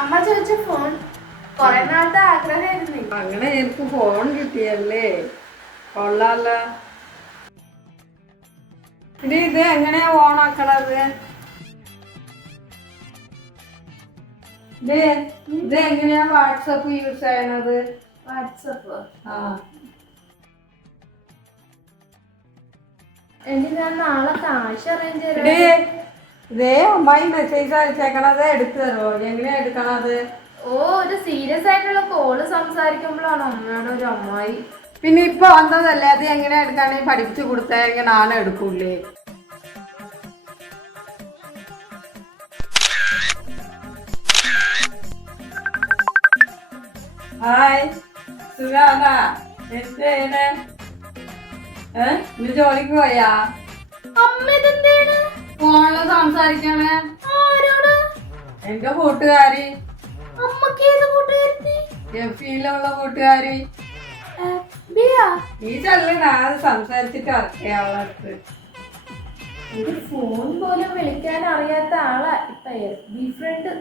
അമ്മ ചോദിച്ച ഫോൺ കൊറേ നാളത്തെ ആഗ്രഹമായിരുന്നു. അങ്ങനെ എനിക്ക് ഫോൺ കിട്ടിയല്ലേ, കൊള്ളാല്ല. ഇത് എങ്ങനെയാ ഓണാക്കണത്? ഇത് എങ്ങനെയാ വാട്സപ്പ് യൂസ് ചെയ്യണത്? വാട്സപ്പ് ആ, എനിക്ക് ഞാൻ നാളെ കാശ് അറേഞ്ച് ചെയ്യണം. ഇതേ അമ്മായി മെസ്സേജ് അയച്ചേക്കണത് എടുത്തു തരുമോ? എങ്ങനെയാ എടുക്കണത്? ഓ, ഒരു സീരിയസ് ആയിട്ടുള്ള കോള് സംസാരിക്കുമ്പോഴാണ് അമ്മയുടെ ഒരു അമ്മായി. പിന്നെ ഇപ്പൊ വന്നതല്ലേ, അത് എങ്ങനെയാ എടുക്കാണെങ്കിൽ പഠിപ്പിച്ചു കൊടുത്തെങ്കിൽ നാളെ എടുക്കൂലേ? ഹായ് സുഖാണ? എന്താണ് ഇന്ന് ജോലിക്ക് പോയാ? അമ്മ ഇതെന്താണ് ഫോണില് സംസാരിക്കണേ? ആരോട്? എന്റെ കൂട്ടുകാരി, അമ്മക്ക് ഏത് കൂട്ടുകാരി? എഫിയിലുള്ള കൂട്ടുകാരി. നീ ചെല്ലണ അത് സംസാരിച്ചിട്ട് അറിയാ അവളടുത്ത്. ഒരു ഫോൺ പോലും വിളിക്കാൻ അറിയാത്ത ആളാ ഇപ്പൊ FB ഫ്രണ്ട്.